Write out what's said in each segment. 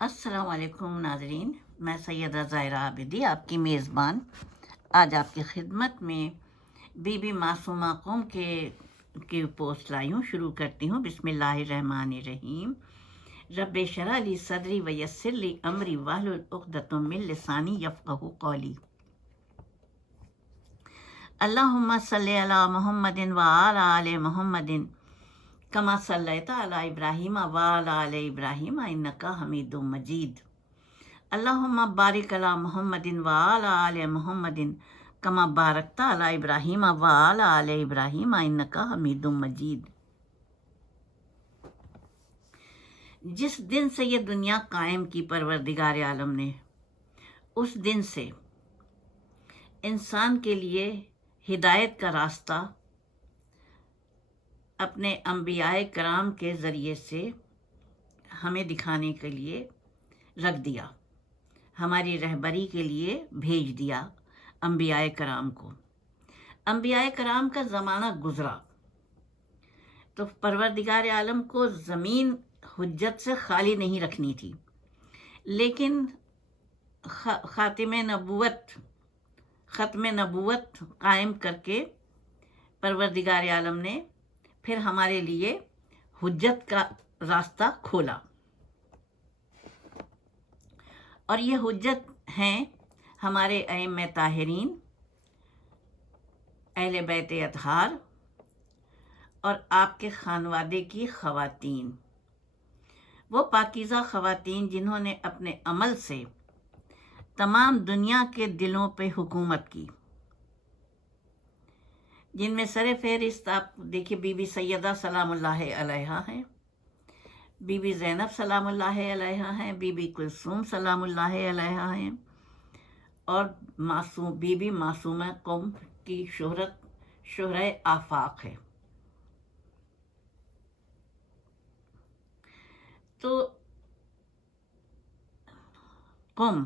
السلام علیکم ناظرین، میں سیدہ ظاہرہ عابدی آپ کی میزبان آج آپ کی خدمت میں بی بی معصومہ قوم کی پوسٹ لائی ہوں۔ شروع کرتی ہوں۔ بسم اللہ الرحمن الرحیم۔ رب اشرح لی صدری ویسر لی امری واحلل عقدۃ من لسانی یفقہوا قولی۔ اللہم صلی علی محمد وعلی آل محمد کما صلیت علی ابراہیم وعلی آل ابراہیم انک حمید مجید۔ اللہم بارک علی محمد وعلی آل محمد کما بارکت علی ابراہیم وعلی آل ابراہیم انک حمید مجید۔ جس دن سے یہ دنیا قائم کی پروردگار عالم نے، اس دن سے انسان کے لیے ہدایت کا راستہ اپنے انبیاء کرام کے ذریعے سے ہمیں دکھانے کے لیے رکھ دیا، ہماری رہبری کے لیے بھیج دیا انبیاء کرام کو۔ انبیاء کرام کا زمانہ گزرا تو پروردگار عالم کو زمین حجت سے خالی نہیں رکھنی تھی، لیکن ختم نبوت قائم کر کے پروردگار عالم نے پھر ہمارے لیے حجت کا راستہ کھولا، اور یہ حجت ہیں ہمارے ائمہ طاہرین، اہل بیت اطہار اور آپ کے خانوادے کی خواتین، وہ پاکیزہ خواتین جنہوں نے اپنے عمل سے تمام دنیا کے دلوں پہ حکومت کی، جن میں سر فہرست آپ دیکھیے بی بی سیدہ سلام اللہ علیہا ہیں، بی بی زینب سلام اللہ علیہا ہیں، بی بی کلثوم سلام اللہ علیہا ہیں، اور بی بی معصومہ قوم کی شہرۂ آفاق ہے۔ تو قم،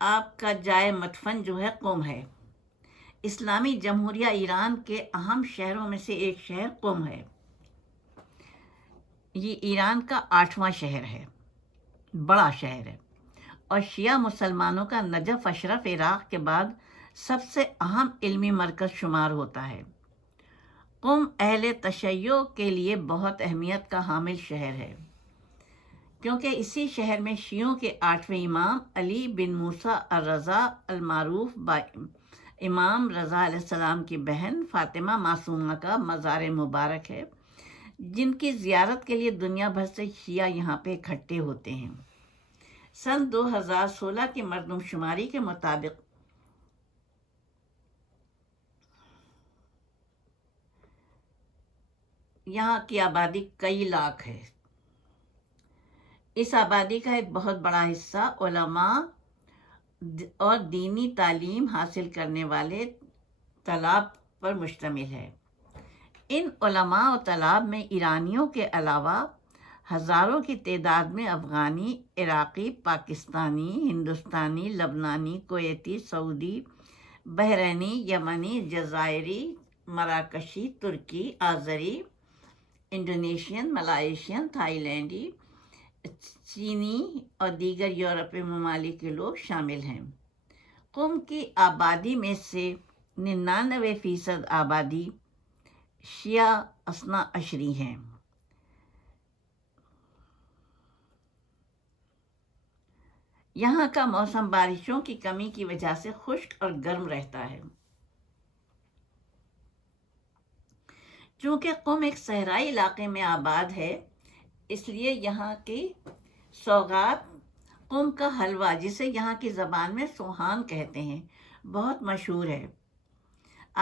آپ کا جائے مدفن جو ہے قم ہے۔ اسلامی جمہوریہ ایران کے اہم شہروں میں سے ایک شہر قم ہے۔ یہ ایران کا 8واں شہر ہے، بڑا شہر ہے، اور شیعہ مسلمانوں کا نجف اشرف عراق کے بعد سب سے اہم علمی مرکز شمار ہوتا ہے۔ قم اہل تشیع کے لیے بہت اہمیت کا حامل شہر ہے، کیونکہ اسی شہر میں شیعوں کے 8ویں امام علی بن موسیٰ الرضا المعروف امام رضا علیہ السلام کی بہن فاطمہ معصومہ کا مزار مبارک ہے، جن کی زیارت کے لیے دنیا بھر سے شیعہ یہاں پہ اکٹھے ہوتے ہیں۔ سن 2016 کی مردم شماری کے مطابق یہاں کی آبادی کئی لاکھ ہے۔ اس آبادی کا ایک بہت بڑا حصہ علماء اور دینی تعلیم حاصل کرنے والے طلاب پر مشتمل ہے۔ ان علماء و طلاب میں ایرانیوں کے علاوہ ہزاروں کی تعداد میں افغانی، عراقی، پاکستانی، ہندوستانی، لبنانی، کویتی، سعودی، بحرینی، یمنی، جزائری، مراکشی، ترکی، آذری، انڈونیشین، ملائیشین، تھائی لینڈی، چینی اور دیگر یورپی ممالک کے لوگ شامل ہیں۔ قم کی آبادی میں سے 99% آبادی شیعہ اثنا عشری ہیں۔ یہاں کا موسم بارشوں کی کمی کی وجہ سے خشک اور گرم رہتا ہے۔ چونکہ قم ایک صحرائی علاقے میں آباد ہے، اس لیے یہاں کی سوغات قم کا حلوہ، جسے یہاں کی زبان میں سوہان کہتے ہیں، بہت مشہور ہے۔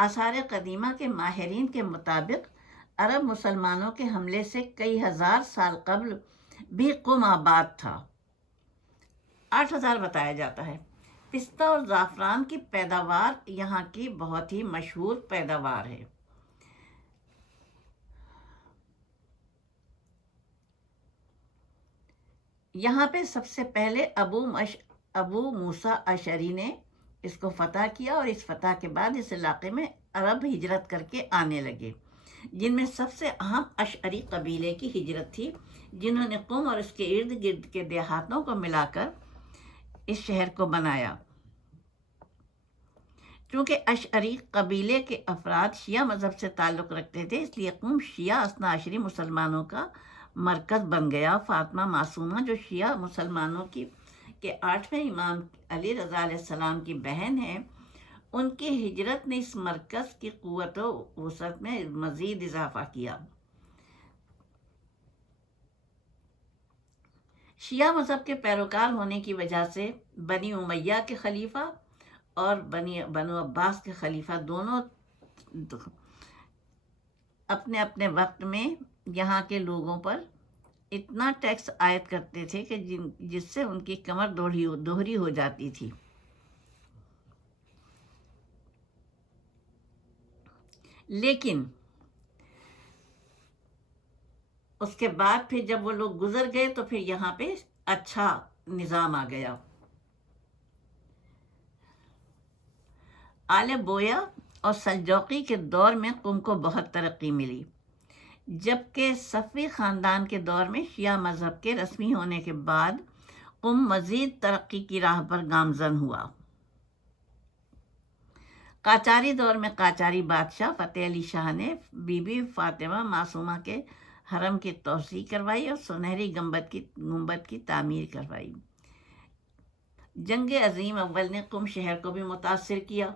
آثار قدیمہ کے ماہرین کے مطابق عرب مسلمانوں کے حملے سے کئی ہزار سال قبل بھی قم آباد تھا۔ 8000 بتایا جاتا ہے۔ پستہ اور زعفران کی پیداوار یہاں کی بہت ہی مشہور پیداوار ہے۔ یہاں پہ سب سے پہلے ابو موسیٰ اشعری نے اس کو فتح کیا، اور اس فتح کے بعد اس علاقے میں عرب ہجرت کر کے آنے لگے۔ جن میں سب سے اہم اشعری قبیلے کی ہجرت تھی، جنہوں نے قم اور اس کے ارد گرد کے دیہاتوں کو ملا کر اس شہر کو بنایا۔ چونکہ اشعری قبیلے کے افراد شیعہ مذہب سے تعلق رکھتے تھے، اس لیے قم شیعہ اثنا عشری مسلمانوں کا مرکز بن گیا۔ فاطمہ معصومہ جو شیعہ مسلمانوں کے 8ویں امام علی رضا علیہ السلام کی بہن ہیں، ان کی ہجرت نے اس مرکز کی قوت و وسعت میں مزید اضافہ کیا۔ شیعہ مذہب کے پیروکار ہونے کی وجہ سے بنی امیہ کے خلیفہ اور بنو عباس کے خلیفہ دونوں اپنے اپنے وقت میں یہاں کے لوگوں پر اتنا ٹیکس عائد کرتے تھے کہ جس سے ان کی کمر دوہری ہو جاتی تھی۔ لیکن اس کے بعد پھر جب وہ لوگ گزر گئے تو پھر یہاں پہ اچھا نظام آ گیا۔ آل بویا اور سلجوقی کے دور میں قم کو بہت ترقی ملی، جبکہ صفوی خاندان کے دور میں شیعہ مذہب کے رسمی ہونے کے بعد قم مزید ترقی کی راہ پر گامزن ہوا۔ قاجاری دور میں قاجاری بادشاہ فتح علی شاہ نے بی بی فاطمہ معصومہ کے حرم کی توسیع کروائی اور سنہری گنبد کی تعمیر کروائی۔ جنگ عظیم اول نے قم شہر کو بھی متاثر کیا۔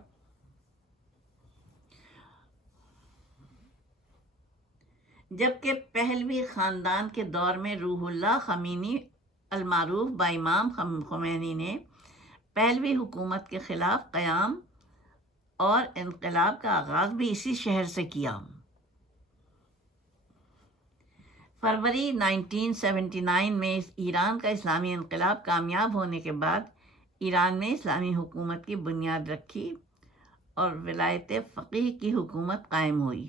جبکہ پہلوی خاندان کے دور میں روح اللہ خمینی المعروف با امام خمینی نے پہلوی حکومت کے خلاف قیام اور انقلاب کا آغاز بھی اسی شہر سے کیا۔ فروری 1979 میں ایران کا اسلامی انقلاب کامیاب ہونے کے بعد ایران نے اسلامی حکومت کی بنیاد رکھی اور ولایت فقیہ کی حکومت قائم ہوئی۔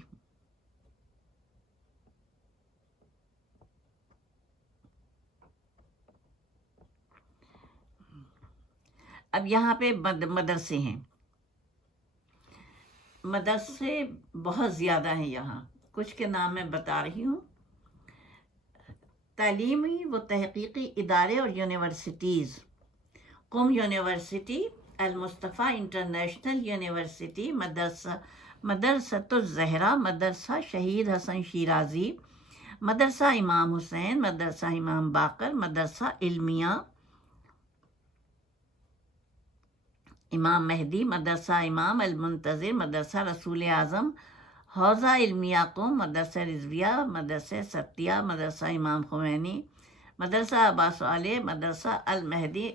اب یہاں پہ مدرسے ہیں، مدرسے بہت زیادہ ہیں یہاں، کچھ کے نام میں بتا رہی ہوں۔ تعلیمی و تحقیقی ادارے اور یونیورسٹیز: قم یونیورسٹی، المصطفیٰ انٹرنیشنل یونیورسٹی، مدرسۃ الزہرا، مدرسہ شہید حسن شیرازی، مدرسہ امام حسین، مدرسہ امام باقر، مدرسہ علمیہ امام مہدی، مدرسہ امام المنتظر، مدرسہ رسول اعظم، حوزہ علمیہ قم، مدرسہ رضویہ، مدرسہ ستیہ، مدرسہ امام خمینی، مدرسہ ابا صالح، مدرسہ المہدی،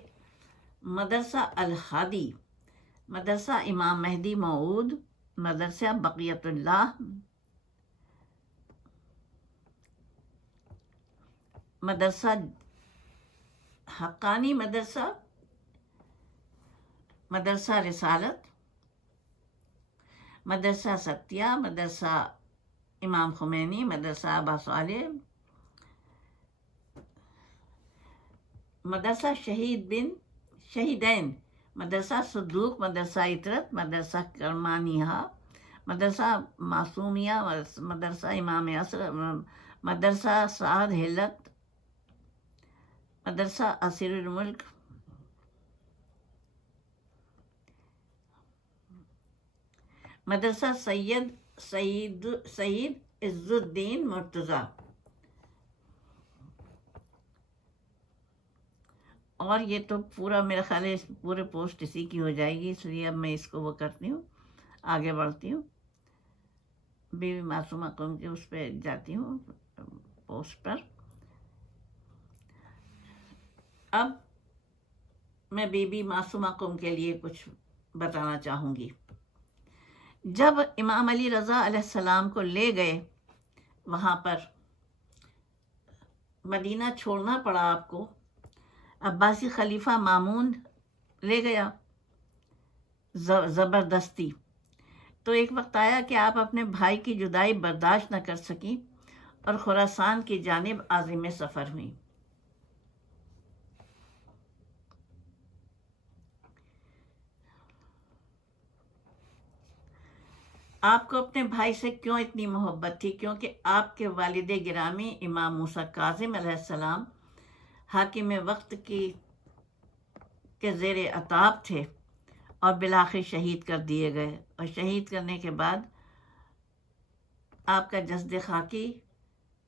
مدرسہ الہادی، مدرسہ امام مہدی موعود، مدرسہ بقیت اللہ، مدرسہ حقانی مدرسہ، مدرسہ رسالت، مدرسہ ستیہ، مدرسہ امام خمینی، مدرسہ ابا صالح، مدرسہ شہیدین، مدرسہ صدوق، مدرسہ عطرت، مدرسہ کرمانیہ، مدرسہ معصومیہ، مدرسہ امام عصر، مدرسہ سعد ہلت، مدرسہ اسیر الملک، مدرسہ سید عز الدین مرتضیٰ۔ اور یہ تو پورا میرا خیال ہے پورے پوسٹ اسی کی ہو جائے گی، اس لیے اب میں اس کو وہ کرتی ہوں، آگے بڑھتی ہوں، بی بی معصومہ قم کے اس پہ جاتی ہوں پوسٹ پر۔ اب میں بی بی معصومہ قم کے لیے کچھ بتانا چاہوں گی۔ جب امام علی رضا علیہ السلام کو لے گئے وہاں پر، مدینہ چھوڑنا پڑا آپ کو، عباسی خلیفہ مامون لے گیا زبردستی، تو ایک وقت آیا کہ آپ اپنے بھائی کی جدائی برداشت نہ کر سکیں اور خراسان کی جانب عازم سفر ہوئیں۔ آپ کو اپنے بھائی سے کیوں اتنی محبت تھی؟ کیونکہ آپ کے والد گرامی امام موسیٰ کاظم علیہ السلام حاکم وقت کے زیر عتاب تھے اور بالآخر شہید کر دیے گئے، اور شہید کرنے کے بعد آپ کا جسد خاکی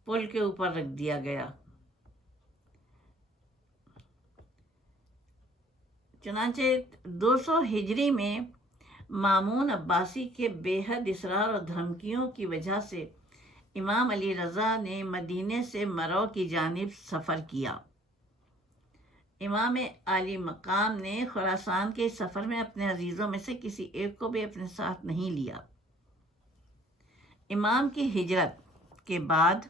پل کے اوپر رکھ دیا گیا۔ چنانچہ 200 ہجری میں مامون عباسی کے بے حد اصرار اور دھمکیوں کی وجہ سے امام علی رضا نے مدینے سے مرو کی جانب سفر کیا۔ امام عالی مقام نے خراسان کے سفر میں اپنے عزیزوں میں سے کسی ایک کو بھی اپنے ساتھ نہیں لیا۔ امام کی ہجرت کے بعد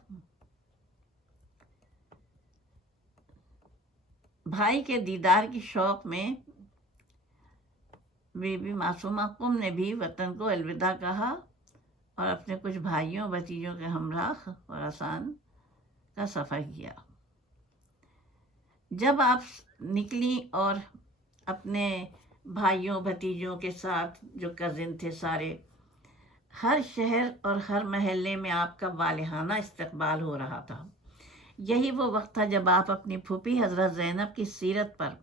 بھائی کے دیدار کی شوق میں بی بی معصومہ قم نے بھی وطن کو الوداع کہا اور اپنے کچھ بھائیوں بھتیجوں کے ہمراہ خراسان کا سفر کیا۔ جب آپ نکلی اور اپنے بھائیوں بھتیجوں کے ساتھ جو کزن تھے سارے، ہر شہر اور ہر محلے میں آپ کا والہانہ استقبال ہو رہا تھا۔ یہی وہ وقت تھا جب آپ اپنی پھوپھی حضرت زینب کی سیرت پر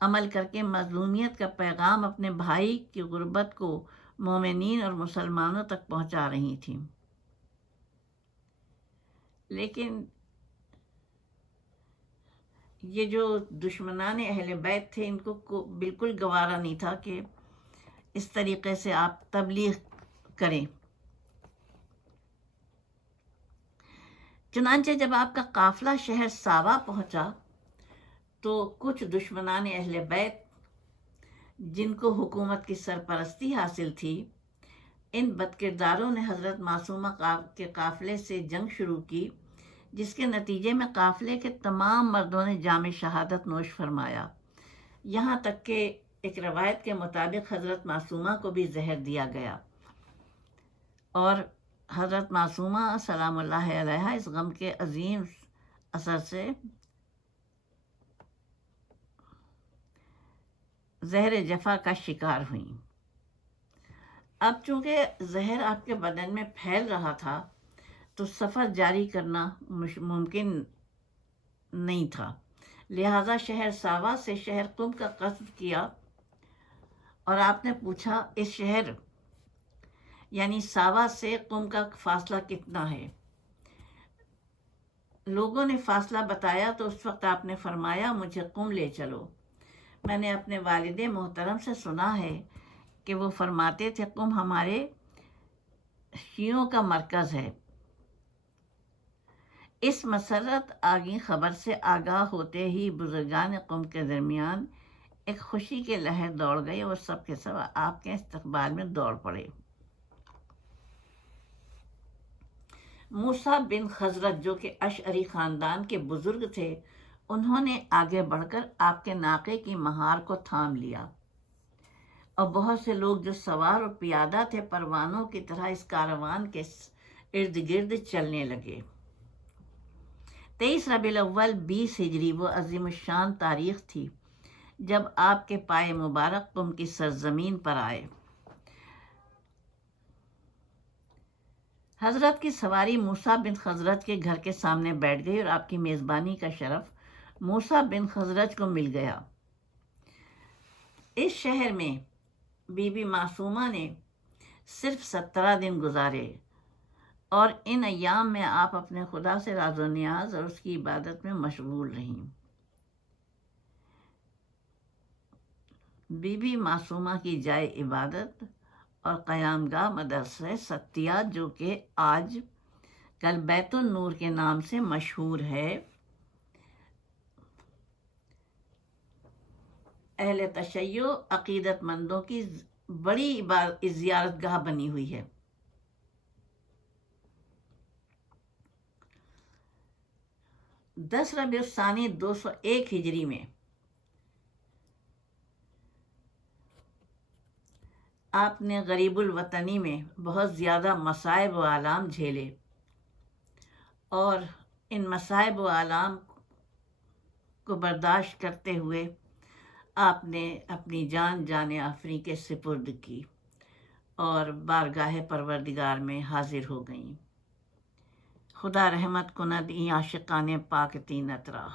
عمل کر کے مظلومیت کا پیغام اپنے بھائی کی غربت کو مومنین اور مسلمانوں تک پہنچا رہی تھیں۔ لیکن یہ جو دشمنان اہل بیت تھے، ان کو بالکل گوارا نہیں تھا کہ اس طریقے سے آپ تبلیغ کریں۔ چنانچہ جب آپ کا قافلہ شہر ساوا پہنچا تو کچھ دشمنان اہل بیت جن کو حکومت کی سرپرستی حاصل تھی، ان بدکرداروں نے حضرت معصومہ کے قافلے سے جنگ شروع کی، جس کے نتیجے میں قافلے کے تمام مردوں نے جام شہادت نوش فرمایا، یہاں تک کہ ایک روایت کے مطابق حضرت معصومہ کو بھی زہر دیا گیا، اور حضرت معصومہ سلام اللہ علیہا اس غم کے عظیم اثر سے زہر جفا کا شکار ہوئیں۔ اب چونکہ زہر آپ کے بدن میں پھیل رہا تھا تو سفر جاری کرنا ممکن نہیں تھا، لہذا شہر ساوا سے شہر قم کا قصد کیا، اور آپ نے پوچھا اس شہر یعنی ساوا سے قم کا فاصلہ کتنا ہے؟ لوگوں نے فاصلہ بتایا تو اس وقت آپ نے فرمایا مجھے قم لے چلو۔ میں نے اپنے والد محترم سے سنا ہے کہ وہ فرماتے تھے قم ہمارے شیعوں کا مرکز ہے۔ اس مسرت آگی خبر سے آگاہ ہوتے ہی بزرگان قم کے درمیان ایک خوشی کے لہر دوڑ گئی اور سب کے سب آپ کے استقبال میں دوڑ پڑے۔ موسیٰ بن خزرج جو کہ اشعری خاندان کے بزرگ تھے، انہوں نے آگے بڑھ کر آپ کے ناقے کی مہار کو تھام لیا، اور بہت سے لوگ جو سوار اور پیادہ تھے پروانوں کی طرح اس کاروان کے ارد گرد چلنے لگے۔ 23 ربیع الاول 20 ہجری وہ عظیم الشان تاریخ تھی جب آپ کے پائے مبارک قم کی سرزمین پر آئے۔ حضرت کی سواری موسیٰ بن خزرج کے گھر کے سامنے بیٹھ گئی اور آپ کی میزبانی کا شرف موسیٰ بن خزرج کو مل گیا۔ اس شہر میں بی بی معصومہ نے صرف 17 دن گزارے، اور ان ایام میں آپ اپنے خدا سے راز و نیاز اور اس کی عبادت میں مشغول رہیں۔ بی بی معصومہ کی جائے عبادت اور قیام گاہ مدرسہ ستیہ جو کہ آج کل بیت النور کے نام سے مشہور ہے، اہل تشیع عقیدت مندوں کی بڑی زیارت گاہ بنی ہوئی ہے۔ 10 ربیع الثانی 201 ہجری میں آپ نے غریب الوطنی میں بہت زیادہ مصائب و آلام جھیلے، اور ان مصائب و آلام کو برداشت کرتے ہوئے آپ نے اپنی جان آفریں کے سپرد کی، اور بارگاہ پروردگار میں حاضر ہو گئیں۔ خدا رحمت کند این عاشقان پاک تینت را۔